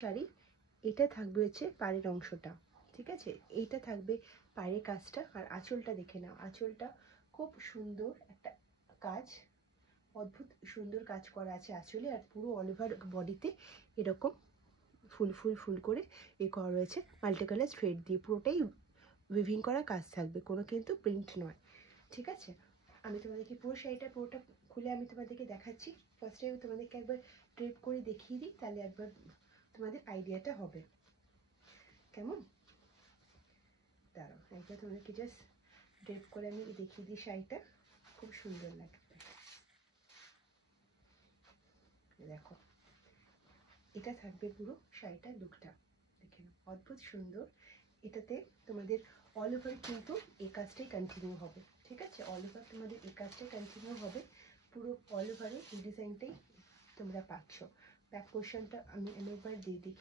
শাড়ি। এটা থাকবে হচ্ছে পাড়ের অংশটা, ঠিক আছে? এইটা থাকবে পাড়ের কাজটা। আর আঁচলটা দেখে নাও, আঁচলটা খুব সুন্দর একটা কাজ, অদ্ভুত সুন্দর কাজ করা আছে আঁচলে। আর পুরো অল ওভার বডিতে এরকম ফুল ফুল ফুল করে করা রয়েছে মাল্টি কালার থ্রেড দিয়ে, পুরোটাই উইভিং করা কাজ থাকবে, কোনো কিন্তু প্রিন্ট নয়, ঠিক আছে? আমি তোমাদেরকে পুরো শাড়িটা পুরোটা খুলে আমি তোমাদেরকে দেখাচ্ছি। ফার্স্টে আমি তোমাদেরকে একবার ড্রেপ করে দেখিয়ে দিই, তাহলে একবার তোমাদের আইডিয়াটা হবে। কেমন? দাঁড়াও একবার তোমাদেরকে জাস্ট ড্রেপ করে আমি দেখিয়ে দিই শাড়িটা, খুব সুন্দর লাগবে। দেখো, এটা থাকবে পুরো শাড়িটার লুকটা, দেখে নাও অদ্ভুত সুন্দর। এটাতে তোমাদের অল ওভার কিন্তু এই কাজটাই কন্টিনিউ হবে, ঠিক আছে? অল ওভার তোমাদের এই কাজটাই কন্টিনিউ হবে, পুরো অল ওভারে এই ডিজাইনটাই তোমরা পাচ্ছ। ব্যাক পোর্শনটা আমি একবার দিয়ে দিই।